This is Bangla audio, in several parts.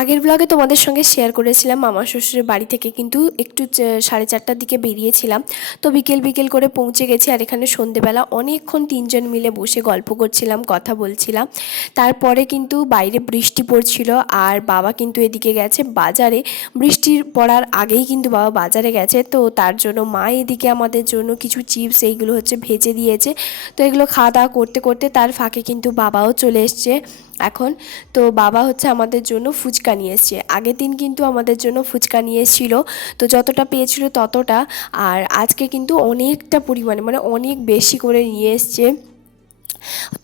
আগের ব্লগে তোমাদের সঙ্গে শেয়ার করেছিলাম, মামা শ্বশুরের বাড়ি থেকে কিন্তু একটু সাড়ে চারটার দিকে বেরিয়েছিলাম। তো বিকেল বিকেল করে পৌঁছে গেছি আর এখানে সন্ধেবেলা অনেকক্ষণ তিনজন মিলে বসে গল্প করছিলাম, কথা বলছিলাম। তারপরে কিন্তু বাইরে বৃষ্টি পড়ছিল আর বাবা কিন্তু এদিকে গেছে বাজারে। বৃষ্টির পড়ার আগেই কিন্তু বাবা বাজারে গেছে, তো তার জন্য মা এদিকে আমাদের জন্য কিছু চিপস এইগুলো হচ্ছে ভেজে দিয়েছে। তো এগুলো খাওয়া দাওয়া করতে করতে তার ফাঁকে কিন্তু বাবাও চলে এসছে। এখন তো বাবা হচ্ছে আমাদের জন্য ফুচকা নিয়ে এসছে আগের দিন কিন্তু আমাদের জন্য ফুচকা নিয়ে এসেছিল তো যতটা পেয়েছিল ততটা। আর আজকে কিন্তু অনেকটা পরিমাণে মানে অনেক বেশি করে নিয়ে এসছে।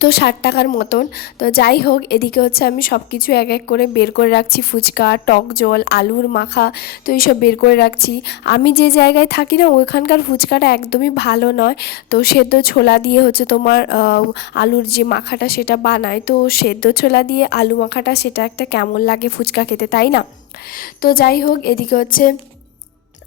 তো ষাট টাকার মতন। তো যাই হোক, এদিকে হচ্ছে আমি সব কিছু এক এক করে বের করে রাখছি। ফুচকা, টক জল, আলুর মাখা, তো এইসব বের করে রাখছি। আমি যে জায়গায় থাকি না, ওইখানকার ফুচকাটা একদমই ভালো নয়। তো সেদ্ধ ছোলা দিয়ে হচ্ছে তোমার আলুর যে মাখাটা সেটা বানায় তো সেদ্ধ ছোলা দিয়ে আলু মাখাটা সেটা একটা কেমন লাগে ফুচকা খেতে, তাই না? তো যাই হোক, এদিকে হচ্ছে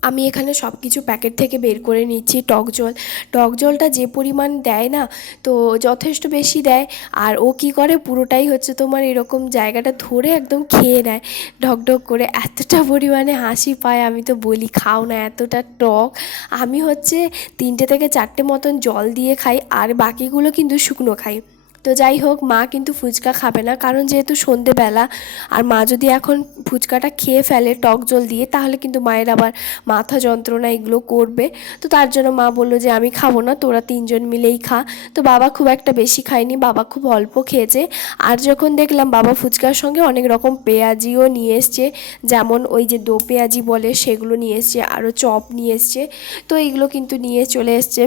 আমি এখানে সব কিছু প্যাকেট থেকে বের করে নিচ্ছি, টক জল। টক জলটা যে পরিমাণ দেয় না, তো যথেষ্ট বেশি দেয়। আর ও কী করে, পুরোটাই হচ্ছে তোমার এরকম জায়গাটা ধরে একদম খেয়ে নেয় ঢকঢক করে। এতটা পরিমাণে হাসি পায়, আমি তো বলি, খাও না, এতটা টক। আমি হচ্ছে তিনটে থেকে চারটে মতন জল দিয়ে খাই, আর বাকিগুলো কিন্তু শুকনো খাই। তো যাই হোক, মা কিন্তু ফুচকা খাবে না, কারণ যেহেতু সন্ধেবেলা। আর মা যদি এখন ফুচকাটা খেয়ে ফেলে, টক জল দিয়ে, তাহলে কিন্তু মায়ের আবার মাথা যন্ত্রণা এগুলো করবে। তো তার জন্য মা বলল যে, আমি খাব না, তোরা তিনজন মিলেই খা। তো বাবা খুব একটা বেশি খায়নি, বাবা খুব অল্প খেয়েছে। আর যখন দেখলাম বাবা ফুচকার সঙ্গে অনেক রকম পেঁয়াজিও নিয়ে এসছে, যেমন ওই যে দো পেঁয়াজি বলে, সেগুলো নিয়ে এসছে, আরও চপ নিয়ে এসছে, তো এইগুলো কিন্তু নিয়ে চলে এসছে।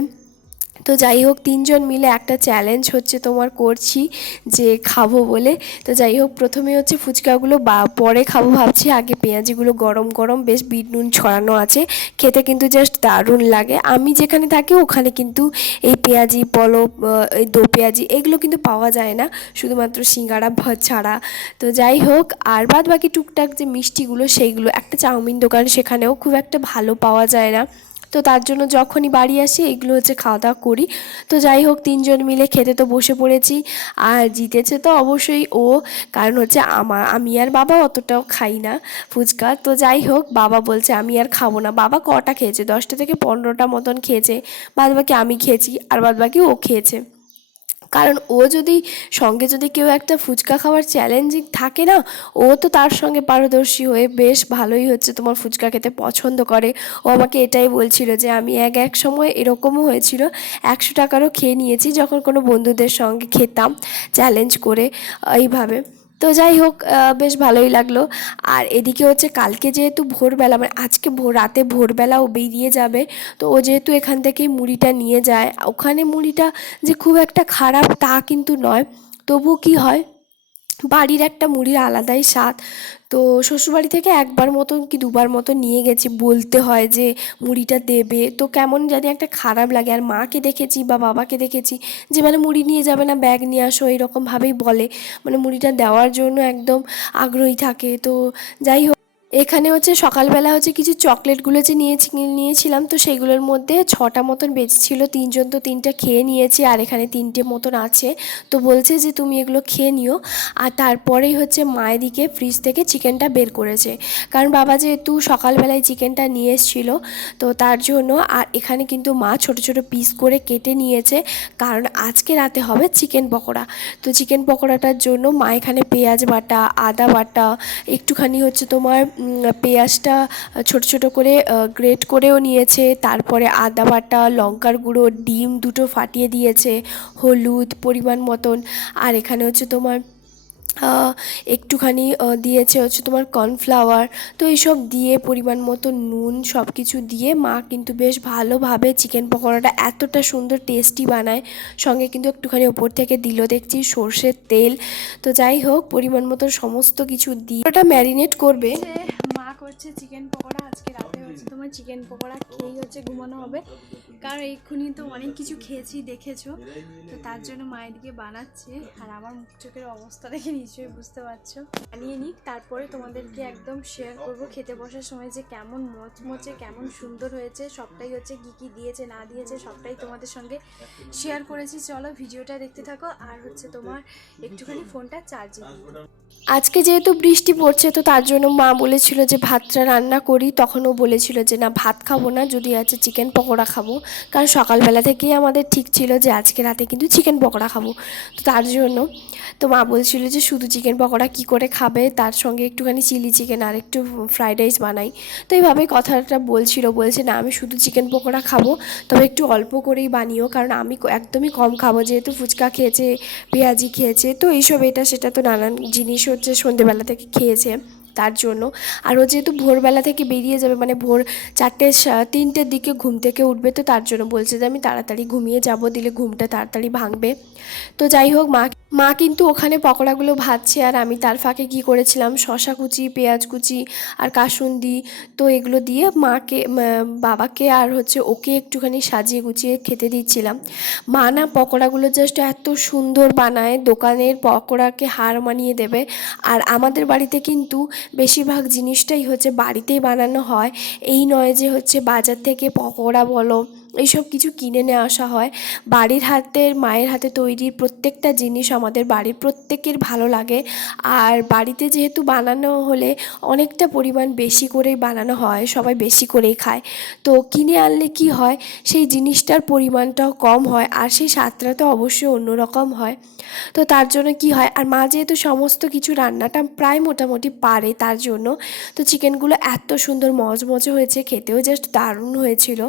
তো যাই হোক, তিনজন মিলে একটা চ্যালেঞ্জ হচ্ছে তোমার করছি যে খাব বলে। তো যাই হোক, প্রথমে হচ্ছে ফুচকাগুলো বা, পরে খাব ভাবছি। আগে পেঁয়াজিগুলো গরম গরম, বেশ বিট নুন ছড়ানো আছে। খেতে কিন্তু জাস্ট দারুণ লাগে। আমি যেখানে থাকি, ওখানে কিন্তু এই পেঁয়াজি বলো এই দো পেঁয়াজি, এগুলো কিন্তু পাওয়া যায় না। শুধুমাত্র সিঙ্গাড়া ভ- ছাড়া। তো যাই হোক, আর বাদ বাকি টুকটাক যে মিষ্টিগুলো, সেইগুলো। একটা চাউমিন দোকান, সেখানেও খুব একটা ভালো পাওয়া যায় না। তো তার জন্য যখনই বাড়ি আসি, এগুলো হচ্ছে খাওয়া দাওয়া করি। তো যাই হোক, তিনজন মিলে খেতে তো বসে পড়েছি। আর জিতেছে তো অবশ্যই ও, কারণ হচ্ছে আমার আমি আর বাবা অতটাও খাই না ফুচকা। তো যাই হোক, বাবা বলছে, আমি আর খাব না। বাবা কটা খেয়েছে? দশটা থেকে পনেরোটা মতন খেয়েছে। বাদবাকি আমি খেয়েছি, আর বাদবাকি ও খেয়েছে। কারণ ও যদি সঙ্গে যদি কেউ একটা ফুচকা খাওয়ার চ্যালেঞ্জিং থাকে না, ও তো তার সঙ্গে পারদর্শী হয়ে বেশ ভালোই হচ্ছে তোমার ফুচকা খেতে পছন্দ করে। ও আমাকে এটাই বলছিল যে আমি এক এক সময় এরকমও হয়েছিল, একশো টাকারও খেয়ে নিয়েছি যখন কোনো বন্ধুদের সঙ্গে খেতাম চ্যালেঞ্জ করে, এইভাবে। তো যাই হোক বেশ ভালোই লাগল। আর এদিকে হচ্ছে কালকে যেহেতু ভোরবেলা মানে আজকে ভোর রাতে ভোরবেলা ও বেরিয়ে যাবে, তো ও যেহেতু এখান থেকেই মুড়িটা নিয়ে যায়। ওখানে মুড়িটা যে খুব একটা খারাপ তা কিন্তু নয়। তবু কি হয় বাড়ির একটা মুড়ির আলাদাই স্বাদ। তো শ্বশুরবাড়ি থেকে একবার মতন কি দুবার মতো নিয়ে গেছি, বলতে হয় যে মুড়িটা দেবে। তো কেমন জানি একটা খারাপ লাগে। আর মাকে দেখেছি বা বাবাকে দেখেছি যে মানে মুড়ি নিয়ে যাবে না, ব্যাগ নিয়ে আসো এরকমভাবেই বলে। মানে মুড়িটা দেওয়ার জন্য একদম আগ্রহী থাকে। তো যাই হোক এখানে হচ্ছে সকালবেলা হচ্ছে কিছু চকলেটগুলো যে নিয়েছি নিয়েছিলাম, তো সেগুলোর মধ্যে ছটা মতন বেঁচেছিল তিনজন তো তিনটা খেয়ে নিয়েছি, আর এখানে তিনটে মতন আছে। তো বলছে যে তুমি এগুলো খেয়ে নিও। আর তারপরেই হচ্ছে মায়ের দিকে ফ্রিজ থেকে চিকেনটা বের করেছে। কারণ বাবা যেহেতু সকালবেলায় চিকেনটা নিয়ে এসেছিল, তো তার জন্য আর এখানে কিন্তু মা ছোট ছোট পিস করে কেটে নিয়েছে। কারণ আজকে রাতে হবে চিকেন পকোড়া। তো চিকেন পকোড়াটার জন্য মা এখানে পেঁয়াজ বাটা, আদা বাটা, একটুখানি হচ্ছে তোমার পেঁয়াজটা ছোট ছোট করে গ্রেট করেও নিয়েছে। তারপরে আদা বাটা, লঙ্কার গুঁড়ো, ডিম দুটো ফাটিয়ে দিয়েছে, হলুদ পরিমাণ মতন। আর এখানে হচ্ছে তোমার একটুখানি দিয়েছে হচ্ছে তোমার কর্নফ্লাওয়ার। তো এইসব দিয়ে পরিমাণ মতো নুন সব কিছু দিয়ে মা কিন্তু বেশ ভালোভাবে চিকেন পকোড়াটা এতটা সুন্দর টেস্টি বানায়। সঙ্গে কিন্তু একটুখানি ওপর থেকে দিল দেখছি সর্ষের তেল। তো যাই হোক, পরিমাণ মতো সমস্ত কিছু দিয়ে ওটা ম্যারিনেট করবে। হচ্ছে চিকেন পকোড়া, আজকে রাতে হচ্ছে তোমার চিকেন পকোড়া খেয়েই হচ্ছে ঘুমানো হবে। কারণ এক্ষুনি তো অনেক কিছু খেয়েছি, দেখেছ। তো তার জন্য মায়ের দিকে বানাচ্ছে, আর আমার মুখ চোখের অবস্থা দেখে নিশ্চয়ই বুঝতে পারছ। বানিয়ে নিক, তারপরে তোমাদেরকে একদম শেয়ার করব খেতে বসার সময় যে কেমন মচমচে, কেমন সুন্দর হয়েছে, সবটাই হচ্ছে কী কী দিয়েছে, না দিয়েছে, সবটাই তোমাদের সঙ্গে শেয়ার করেছি। চলো ভিডিওটা দেখতে থাকো, আর হচ্ছে তোমার একটুখানি ফোনটা চার্জে আজকে যেহেতু বৃষ্টি পড়ছে, তো তার জন্য মা বলেছিল যে ভাতটা রান্না করি তখনও বলেছিল যে, না, ভাত খাব না, যদি আছে চিকেন পকোড়া খাব। কারণ সকালবেলা থেকেই আমাদের ঠিক ছিল যে, আজকে রাতে কিন্তু চিকেন পকোড়া খাব। তো তার জন্য তো মা বলছিল যে, শুধু চিকেন পকোড়া কি করে খাবে? তার সঙ্গে একটুখানি চিলি চিকেন আর একটু ফ্রাইড রাইস বানাই। তো এইভাবেই কথাটা বলছিল, বলছে, না, আমি শুধু চিকেন পকোড়া খাব, তবে একটু অল্প করেই বানিও, কারণ আমি একদমই কম খাব, যেহেতু ফুচকা খেয়েছে, পেঁয়াজি খেয়েছে। তো এইসব এটা, সেটা তো নানান জিনিস হচ্ছে সন্ধেবেলা থেকে খেয়েছে। তার জন্য। আর ও যেহেতু ভোরবেলা থেকে বেরিয়ে যাবে মানে ভোর চারটে তিনটের দিকে ঘুম থেকে উঠবে, তো তার জন্য বলছে যে আমি তাড়াতাড়ি ঘুমিয়ে যাব, দিলে ঘুমটা তাড়াতাড়ি ভাঙবে। তো যাই হোক, মা মা কিন্তু ওখানে পকোড়াগুলো ভাজছে আর আমি তার ফাঁকে কী করেছিলাম? শশা কুচি, পেঁয়াজ কুচি আর কাসুন্দি। তো এগুলো দিয়ে মাকে বাবাকে আর হচ্ছে ওকে একটুখানি সাজিয়ে গুছিয়ে খেতে দিচ্ছিলাম। মা না পকোড়াগুলো জাস্ট এত সুন্দর বানায়, দোকানের পকোড়াকে হার মানিয়ে দেবে। আর আমাদের বাড়িতে কিন্তু বেশিরভাগ জিনিসটাই হচ্ছে বাড়িতেই বানানো হয়। এই নয় যে হচ্ছে বাজার থেকে পকোড়া বলো এইসব কিছু কিনে নিয়ে আসা হয়। বাড়ির হাতের, মায়ের হাতে তৈরি প্রত্যেকটা জিনিস আমাদের বাড়ির প্রত্যেকের ভালো লাগে। আর বাড়িতে যেহেতু বানানো হলে অনেকটা পরিমাণ বেশি করেই বানানো হয়, সবাই বেশি করেই খায়। তো কিনে আনলে কি হয়? সেই জিনিসটার পরিমাণটাও কম হয় আর সেই স্বাদটা তো অবশ্যই অন্যরকম হয়। তো তার জন্য কি হয়? আর মা যেহেতু সমস্ত কিছু রান্নাটা প্রায় মোটামুটি পারে তার জন্য। তো চিকেনগুলো এত সুন্দর মজমজে হয়েছে, খেতেও জাস্ট দারুণ হয়েছিল।